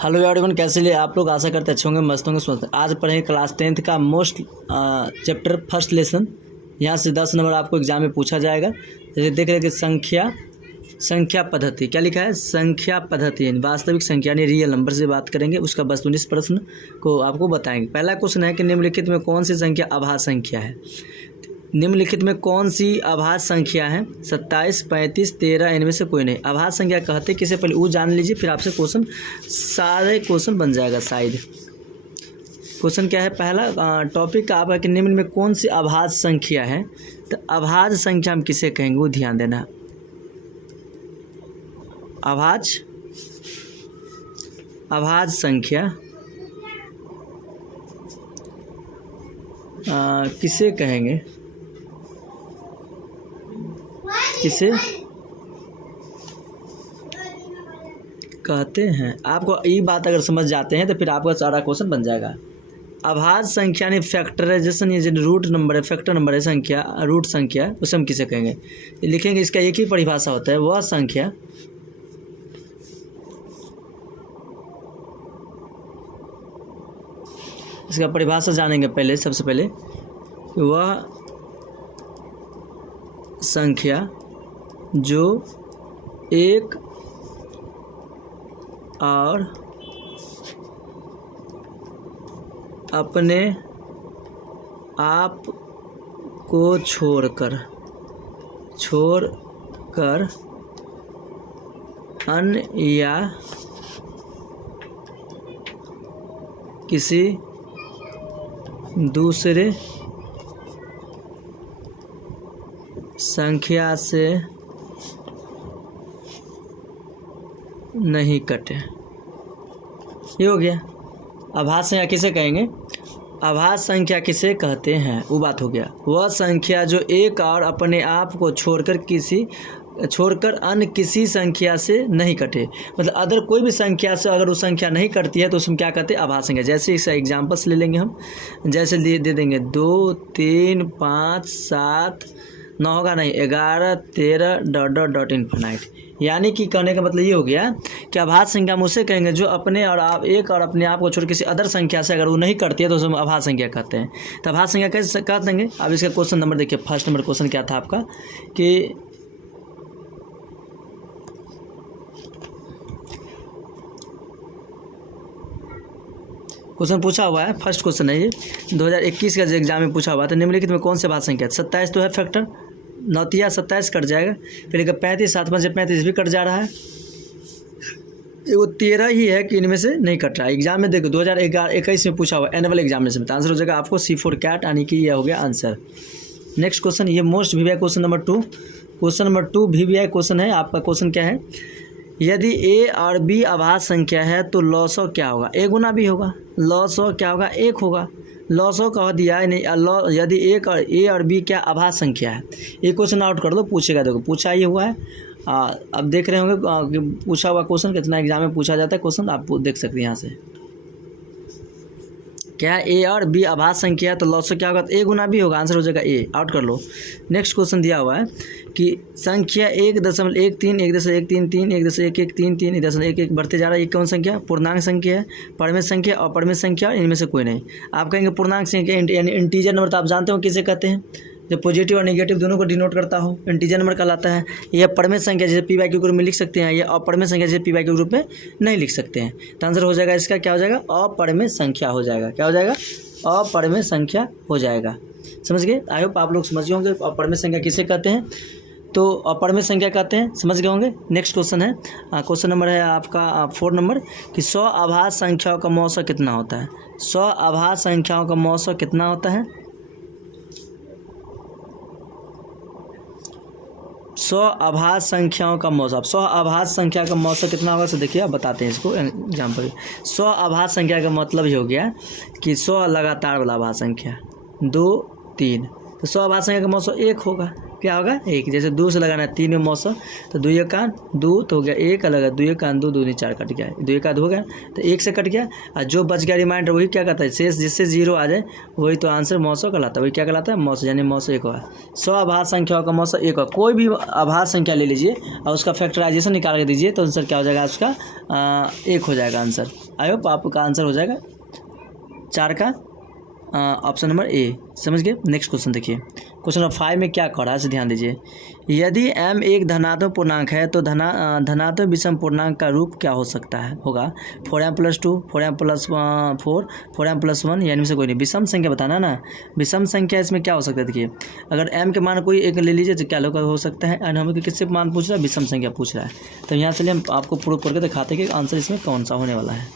Hello everyone, कैसे लिए आप लोग? आशा करते अच्छे होंगे, मस्त होंगे, स्वस्थ। आज पढ़ेंगे क्लास 10th का मोस्ट चैप्टर फर्स्ट लेसन। यहाँ से 10 नंबर आपको एग्जाम में पूछा जाएगा। जैसे देख रहे कि संख्या पद्धति क्या लिखा है, संख्या पद्धति यानी वास्तविक संख्या यानी रियल नंबर से बात करेंगे। उसका वस्तुनिष्ठ प्रश्न को आपको बताएंगे। पहला क्वेश्चन है कि निम्नलिखित में कौन सी संख्या अभाज्य संख्या है। निम्नलिखित में कौन सी अभाज्य संख्या है? 27, 35, 13 इनमें से कोई नहीं। अभाज्य संख्या कहते किसे, पहले वो जान लीजिए, फिर आपसे क्वेश्चन सारे क्वेश्चन बन जाएगा शायद। क्वेश्चन क्या है? पहला टॉपिक आपका कि निम्न में कौन सी अभाज्य संख्या है। तो अभाज्य संख्या हम किसे कहेंगे वो ध्यान देना। अभाज्य संख्या किसे कहेंगे, किसे कहते हैं। आपको ये बात अगर समझ जाते हैं तो फिर आपका सारा क्वेश्चन बन जाएगा। अभाज्य संख्या यानी फैक्टराइजेशन, ये जो रूट नंबर है, फैक्टर नंबर है, संख्या रूट संख्या, उसे हम किसे कहेंगे लिखेंगे। इसका एक ही परिभाषा होता है, वह संख्या इसका परिभाषा जानेंगे पहले। सबसे पहले वह संख्या जो एक और अपने आप को छोड़कर अन्य या किसी दूसरे संख्या से नहीं कटे। ये हो गया। अभाज्य संख्या किसे कहेंगे, अभाज्य संख्या किसे कहते हैं वो बात हो गया। वह संख्या जो एक और अपने आप को छोड़कर अन्य किसी संख्या से नहीं कटे। मतलब अदर कोई भी संख्या से अगर वो संख्या नहीं कटती है तो उसमें क्या कहते हैं, अभाज्य संख्या। जैसे इस एग्जाम्पल्स ले लेंगे हम, जैसे दे देंगे 2, 3, 5, 7, 9 होगा नहीं, 11, 13 ... इन्फिनाइट। यानी कि कहने का मतलब ये हो गया कि अभाज्य संख्या हम उसे कहेंगे जो अपने और आप एक और अपने आप को छोड़ किसी अदर संख्या से अगर वो नहीं करती है तो उसे हम अभाज्य संख्या कहते हैं। तो अभाज्य संख्या कैसे कह देंगे। अब इसका क्वेश्चन नंबर देखिए। फर्स्ट नंबर क्वेश्चन क्या था आपका कि क्वेश्चन पूछा हुआ है, फर्स्ट क्वेश्चन है ये, 2021 का जो एग्जाम में पूछा हुआ था। निम्नलिखित में कौन से अभाज्य संख्या है। 27 तो है फैक्टर, 9 27 कट जाएगा। फिर 35, 7 में से 35 भी कट जा रहा है। वो 13 ही है कि इनमें से नहीं कट रहा है। एग्जाम में देखो 2021 में पूछा हुआ एनुअल एग्जामिनेशन में, तो आंसर हो जाएगा आपको C4 कैट, यानी कि यह हो गया आंसर। नेक्स्ट क्वेश्चन, ये most VVI question number 2। Question number 2 VVI question है। आपका क्वेश्चन क्या है, यदि A और B अभाज्य संख्या है तो लॉसो क्या होगा। A गुना B होगा, लॉसो क्या होगा, 1 होगा। लॉसो कह दिया है नहीं, यदि A और B क्या अभाज्य संख्या है। ये क्वेश्चन आउट कर दो, पूछेगा। देखो पूछा ये हुआ है। अब देख रहे होंगे पूछा हुआ क्वेश्चन कितना एग्जाम में पूछा जाता है क्वेश्चन, आप देख सकते हैं यहाँ से। क्या A और B अभाज्य संख्या है तो लॉसो क्या होगा, A गुना B होगा। आंसर हो जाएगा A, आउट कर लो। नेक्स्ट क्वेश्चन दिया हुआ है कि संख्या 1.13, 1.133, 1.1133, 1.11 बढ़ते जा रहा है। ये कौन संख्या, पूर्णांक संख्या है, परमेय संख्या, अपरमेय संख्या, इनमें से कोई नहीं। आप कहेंगे पूर्णांक संख्या यानी इंटीजर नंबर, तो आप जानते हो किसे कहते हैं, जो पॉजिटिव और नेगेटिव दोनों को डिनोट करता हो, इंटीजर नंबर कहलाता है। यह परमेय संख्या जैसे P/Q के ग्रुप में लिख सकते हैं, या अपरमेय संख्या जैसे P/Q के ग्रुप में नहीं लिख सकते हैं। तो आंसर हो जाएगा इसका क्या हो जाएगा, अपरमेय संख्या हो जाएगा। क्या हो जाएगा, अपरमेय संख्या हो जाएगा। समझ गए? आई होप आप लोग समझ गए होंगे अपरमेय संख्या किसे कहते हैं। तो अपरमेय संख्या कहते हैं, समझ गए होंगे। नेक्स्ट क्वेश्चन है, क्वेश्चन नंबर है आपका 4 नंबर कि 100 अभाज्य संख्याओं का मौसा कितना होता है। 100 अभाज्य संख्याओं का मौसा कितना होता है। 100 अभाज्य संख्याओं का मौसा, 100 अभाज्य संख्या का मौसा कितना होगा। तो देखिए आप बताते हैं इसको एग्जाम्पल। 100 अभाज्य संख्या का मतलब ये हो गया कि 100 लगातार वाला अभाज्य संख्या 2, 3, तो 100 अभाज्य संख्या का मौसा 1 होगा। क्या होगा 1। जैसे 2 से लगाना है 3 में मौसम तो 2 1 2 तो हो गया 1 लगा 2 1 2 2 4 कट गया 2 1 हो गया तो 1 से कट गया और जो बच गया रिमाइंडर वही क्या कहता है शेष जिससे 0 आ जाए वही तो आंसर मौसम कहलाता है। वही क्या कहलाता है मौसम यानी मौसम 1 होगा। 100 आभार संख्याओं का मौसम 1 होगा। कोई भी आभार संख्या ले लीजिए और उसका फैक्टराइजेशन निकाल के दीजिए तो आंसर क्या हो जाएगा उसका 1 हो जाएगा आंसर। आई होप आपका आंसर हो जाएगा 4 का ऑप्शन नंबर ए। समझ गए। नेक्स्ट क्वेश्चन देखिए क्वेश्चन नंबर 5 में क्या कर रहा है ध्यान दीजिए। यदि m एक धनात्मक पूर्णांक है तो धनात्मक विषम पूर्णांक का रूप क्या हो सकता है होगा 4m+2 4m+4 4m+1 यानी से कोई नहीं। विषम संख्या बताना ना विषम संख्या इसमें क्या हो सकता है। देखिए अगर m के मान कोई एक ले लीजिए तो क्या हो सकता है और हमें किससे मान पूछ रहा है विषम संख्या पूछ रहा है। तो यहाँ से हम आपको प्रूव करके दिखाते हैं कि आंसर इसमें कौन सा होने वाला है।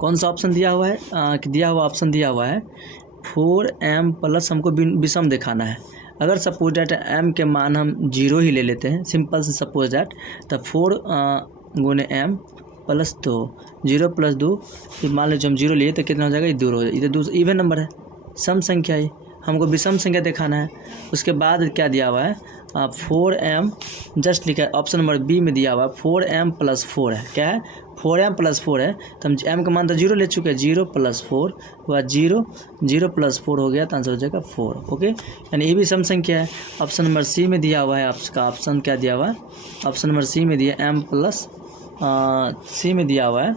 कौन सा ऑप्शन दिया हुआ है दिया हुआ ऑप्शन दिया हुआ है 4m+ हमको विषम दिखाना है। अगर सपोज डैट m के मान हम 0 ही ले लेते हैं सिंपल से सपोज डैट तो 4 गुने m + 2 0 + 2 मान लीजिए हम 0 लिए तो कितना हो जाएगा ये दूर हो जाएगा। इधर इवन नंबर है सम संख्या है हमको विषम संख्या दिखाना है। उसके बाद क्या दिया हुआ है 4m जस्ट लिखा है ऑप्शन नंबर बी में दिया हुआ है 4m+4 है। क्या है 4m+4 है तो हम m का मान तो 0 ले चुके हैं 0 + 4 हुआ 0 0 + 4 हो गया तो आंसर हो जाएगा 4। ओके यानी ये भी सम संख्या है। ऑप्शन नंबर सी में दिया हुआ है आपका ऑप्शन क्या दिया हुआ है ऑप्शन नंबर सी में दिया सी में दिया हुआ है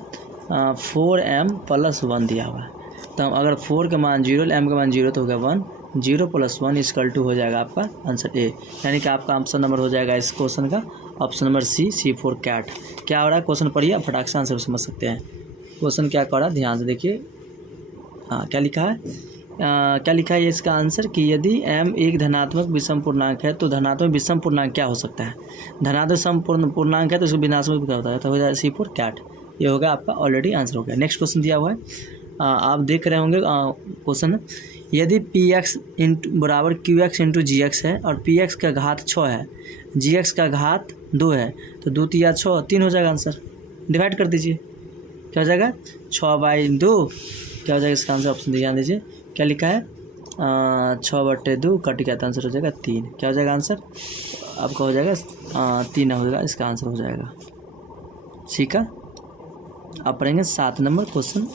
4m+1 दिया हुआ है। तो अगर 4 का मान 0 m का मान 0 तो होगा 1 0 + 1 = 2 हो जाएगा आपका आंसर ए। यानी कि आपका ऑप्शन नंबर हो जाएगा इस क्वेश्चन का option number C for cat. क्या हो रहा है क्वेश्चन पढ़िए आप फटाक से आंसर समझ सकते हैं। क्वेश्चन क्या कर रहा है ध्यान से देखिए। क्या लिखा है क्या लिखा है इसका आंसर कि यदि m एक धनात्मक विषम पूर्णांक है तो धनात्मक विषम पूर्णांक क्या हो सकता है। धनात्मक सम पूर्णांक है तो इसको विनात्मक क्या होता है तो हो जाएगा सी फॉर कैट। ये होगा आपका ऑलरेडी आंसर हो गया। नेक्स्ट क्वेश्चन दिया हुआ है आप देख रहे होंगे क्वेश्चन यदि px बराबर qx × gx है और px का घात 6 है gx का घात 2 है तो 2 3 6 3 हो जाएगा आंसर। डिवाइड कर दीजिए क्या हो जाएगा 6/2 क्या हो जाएगा इसका आंसर ऑप्शन ध्यान दीजिए क्या लिखा है 6/2 कट गया तो आंसर हो जाएगा 3। क्या हो जाएगा आंसर आपका हो जाएगा 3 हो जाएगा इसका आंसर हो जाएगा। ठीक है आप पढ़ेंगे 7 नंबर क्वेश्चन।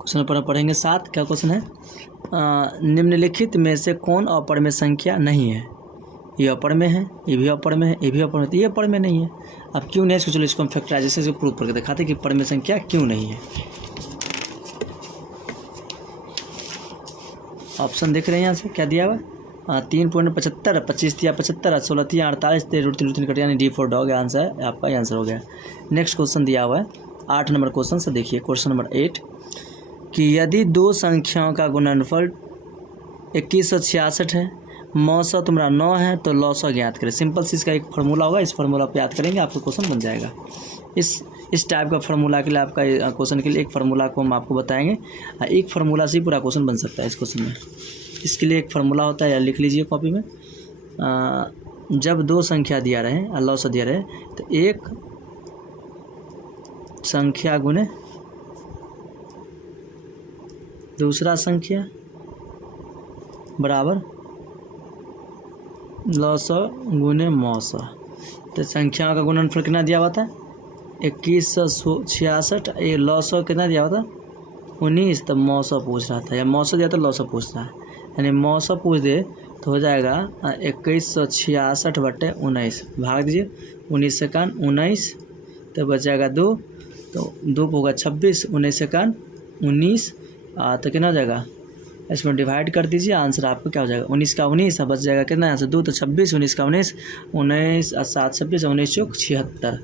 क्वेश्चन पर पढ़ेंगे 7 क्या क्वेश्चन है निम्नलिखित में से कौन अपर में संख्या नहीं है। ये अपर में है ये भी अपर में है ये भी अपर में तो ये अपर में नहीं है। अब क्यों नहीं है इसको चलो इसको हम फैक्टराइजेशन से प्रूव करके दिखाते कि अपर में संख्या क्यों नहीं है। ऑप्शन देख रहे हैं यहाँ से क्या दिया हुआ 3.75 25 या 75 16 या 48 √3 कट यानी D फॉर डॉग आंसर है आपका आंसर हो गया। नेक्स्ट क्वेश्चन दिया हुआ है 8 नंबर क्वेश्चन से देखिए क्वेश्चन नंबर 8 कि यदि दो संख्याओं का गुणनफल 2166 है मौसा तुम्हारा 9 है तो लौसा ज्ञात करें। सिंपल सी इसका एक फार्मूला होगा इस फार्मूला पे याद करेंगे आपका क्वेश्चन बन जाएगा। इस टाइप का फार्मूला के लिए आपका क्वेश्चन के लिए एक फार्मूला को हम आपको बताएंगे। एक फार्मूला से ही पूरा क्वेश्चन बन सकता है इस क्वेश्चन में। इसके लिए एक फार्मूला होता है या लिख लीजिए कॉपी में। जब दो संख्या दिया रहे और लौसा दिया रहे तो एक संख्या गुने दूसरा संख्या बराबर लौसा गुने मौसा। तो संख्याओं का गुणनफल कितना दिया हुआ था 2166 ये लौसा कितना दिया हुआ था 19 तो मौसा पूछ रहा था या मौसा दिया तो लौसा पूछ रहा है यानी मौसा पूछ दे तो हो जाएगा 2166/19 भाग दीजिए 19 से 19 तो बच जाएगा 2 तो 2 होगा 26 19 से 19 तो कितना हो जाएगा इसमें डिवाइड कर दीजिए आंसर आपको क्या हो जाएगा 19 का 19 बच जाएगा कितना आंसर 2 तो 26 19 का 19 19 और 7 26 19 चौक 76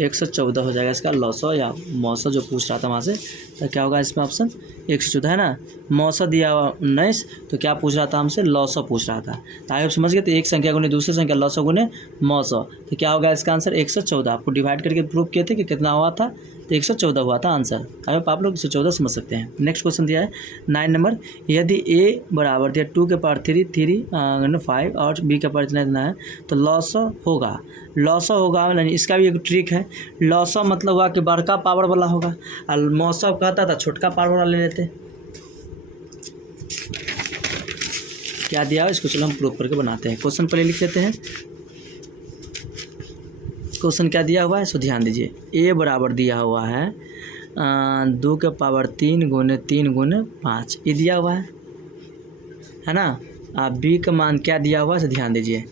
114 हो जाएगा इसका लौसा या मौसा जो पूछ रहा था वहाँ से। तो क्या होगा इसमें ऑप्शन 114 है ना। मौसा दिया हुआ 19 तो क्या पूछ रहा था हमसे लौसा पूछ रहा था। तो आई होप समझ गए। तो एक संख्या गुने दूसरी संख्या लौसा गुने मौसा तो क्या होगा इसका आंसर 114। आपको डिवाइड करके प्रूव किए थे कि कितना हुआ था तो 114 हुआ था आंसर। आई होप आप लोग 114 समझ सकते हैं। नेक्स्ट क्वेश्चन दिया है 9 नंबर यदि a बराबर दिया 2 के पावर 3 5 और b के पावर इतना है तो लौसा होगा यानी इसका भी एक ट्रिक है। लौसा मतलब हुआ कि बड़का पावर वाला होगा और मौसा कहता था छोटका पावर वाला ले लेते क्या दिया हुआ इसको चलो हम प्रूफ करके बनाते हैं। क्वेश्चन पहले लिख लेते हैं। क्वेश्चन क्या दिया हुआ है सो ध्यान दीजिए। ए बराबर दिया हुआ है 2 के पावर 3 गुने 3 गुने 5, ये दिया हुआ है ना। बी का मान क्या दिया हुआ है सो ध्यान दीजिए।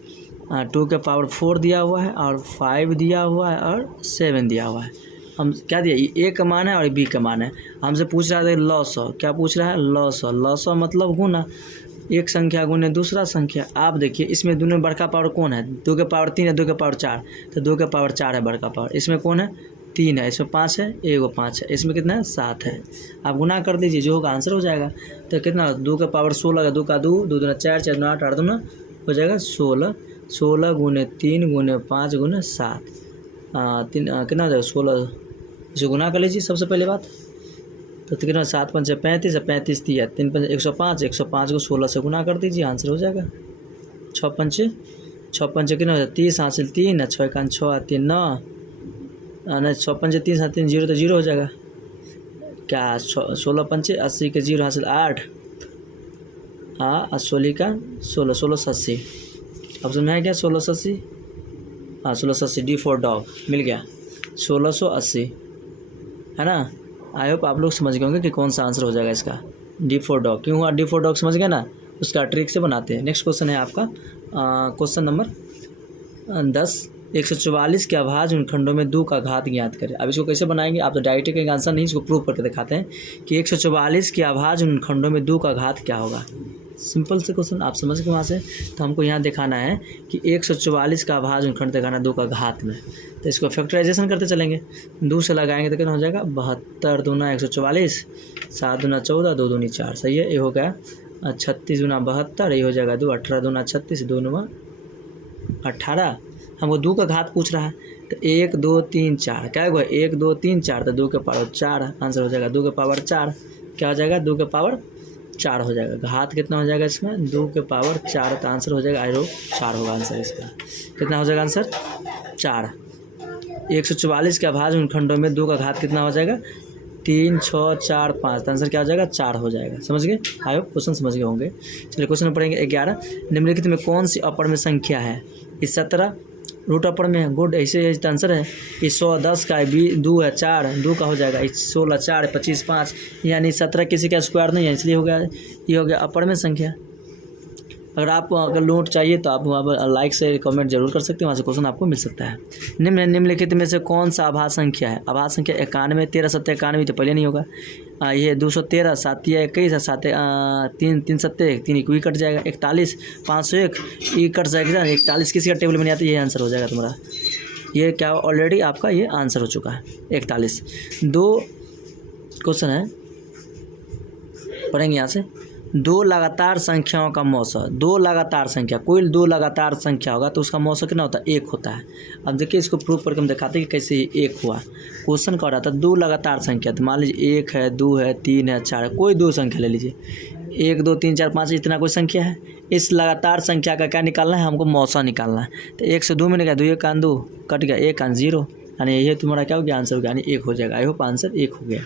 2 के पावर 4 दिया हुआ है और 5 दिया हुआ है और 7 दिया हुआ है। हम क्या दिया, ये ए का मान है और बी का मान है। हमसे पूछ रहा था लॉस, क्या पूछ रहा है, लॉस मतलब गुना, एक संख्या गुने दूसरा संख्या। आप देखिए इसमें दोनों में बड़का पावर कौन है, 2 के पावर 3 है, 2 के पावर 4, तो 2 के पावर 4 है बड़का पावर। इसमें कौन है, 3 है, इसमें 5 है, एगो 5 है, इसमें कितना है 7 है। आप गुना कर दीजिए, जो होगा आंसर हो जाएगा। तो कितना 2 के पावर 16 2 का 2 2 दूना 4 4 दूना 8 8 दूना हो जाएगा 16, 16 गुने 3 गुने 5 गुने 7, कितना हो जाएगा 16। इसे गुना कर लीजिए सबसे पहले बात। तो कितना 7 पंचे 35 है, 35 दिया, 3 पंचे 105, 105 को 16 से गुना कर दीजिए, आंसर हो जाएगा। 6 पंचे कितना हो जाएगा 30 हासिल 3 है, 6 का 6 3 9, नहीं 6 पंचे 3 3 0 तो 0 हो जाएगा। क्या 16 पंचे 80 के 0 हासिल 8, 16 का 16 1680, अब समझ में है क्या 1680, 1680 D फॉर डॉग मिल गया 1680, है ना। आई होप आप लोग समझ गए होंगे कि कौन सा आंसर हो जाएगा इसका। D फॉर डॉग क्यों हुआ, D फॉर डॉग समझ गए ना, उसका ट्रिक से बनाते हैं। नेक्स्ट क्वेश्चन है आपका क्वेश्चन नंबर 10। 144 के अभाज्य उन खंडों में 2 का घात ज्ञात करें। अब इसको कैसे बनाएंगे, आप तो डायरेक्ट कहेंगे आंसर नहीं, इसको प्रूव करके दिखाते हैं कि 144 के अभाज्य उन खंडों में 2 का घात क्या होगा। सिंपल से क्वेश्चन आप समझ गए वहाँ से। तो हमको यहाँ दिखाना है कि 144 का अभाज्य उन खंड दिखाना 2 का घात में। तो इसको फैक्टराइजेशन करते चलेंगे, 2 से लगाएंगे तो कितना हो जाएगा 72 दूना 144, 7 दूना 14, 2 दूनी 4, सही है। ये हो गया 36 दूना 72, ये हो जाएगा 2, 18 दूना 36, 2 9 18। हमको 2 का घात पूछ रहा है, तो 1 2 3 4 क्या होगा 1 2 3 4, तो 2 के पावर 4 आंसर हो जाएगा। 2 के पावर 4 क्या हो जाएगा, 2 के पावर 4 हो जाएगा। घात कितना हो जाएगा इसमें 2 के पावर 4, तो आंसर हो जाएगा आई होप 4 होगा आंसर इसका। कितना हो जाएगा आंसर 4। 144 के अभाज्य उन खंडों में 2 का घात कितना हो जाएगा 3 6 4 5, तो आंसर क्या हो जाएगा 4 हो जाएगा। समझ गए, आई होप क्वेश्चन समझ गए होंगे। चलिए क्वेश्चन में पढ़ेंगे 11। निम्नलिखित में कौन सी अपर में संख्या है, इस 17 रूट अपर में है, गुड, ऐसे आंसर है। इस 110 का 2 है 4, 2 का हो जाएगा। इस 16 4 25 5, यानी 17 किसी का स्क्वायर नहीं है, इसलिए हो गया ये हो गया अपर में संख्या। अगर नोट चाहिए तो आप वहाँ पर लाइक से कमेंट जरूर कर सकते हैं, वहाँ से क्वेश्चन आपको मिल सकता है। निम्नलिखित में से कौन सा अभाज्य संख्या है, अभाज्य संख्या 91, 13 7 91 तो पहले नहीं होगा। ये 213, 7 21, 7 3 3 7 3 1 कट जाएगा, 41 501 ये कट जाएगा, 41 किसी का टेबल में नहीं आता, ये आंसर हो जाएगा तुम्हारा। ये क्या ऑलरेडी आपका ये आंसर हो चुका है 41। 2 क्वेश्चन है पढ़ेंगे यहाँ से। 2 लगातार संख्याओं का मौसा, 2 लगातार संख्या, कोई 2 लगातार संख्या होगा तो उसका मौसा कितना होता है 1 होता है। अब देखिए इसको प्रूफ करके हम दिखाते हैं कि कैसे ये 1 हुआ। क्वेश्चन कह रहा था 2 लगातार संख्या, तो मान लीजिए 1 है 2 है 3 है 4 है, कोई 2 संख्या ले लीजिए, 1 2 3 4 5 इतना कोई संख्या है। इस लगातार संख्या का क्या निकालना है, हमको मौसा निकालना है। तो 1 से 2 में गया 2 1 कान 2 कट गया, 1 कान 0, यानी ये तुम्हारा क्या हो गया आंसर हो गया, यानी 1 हो जाएगा। आई होप आंसर 1 हो गया।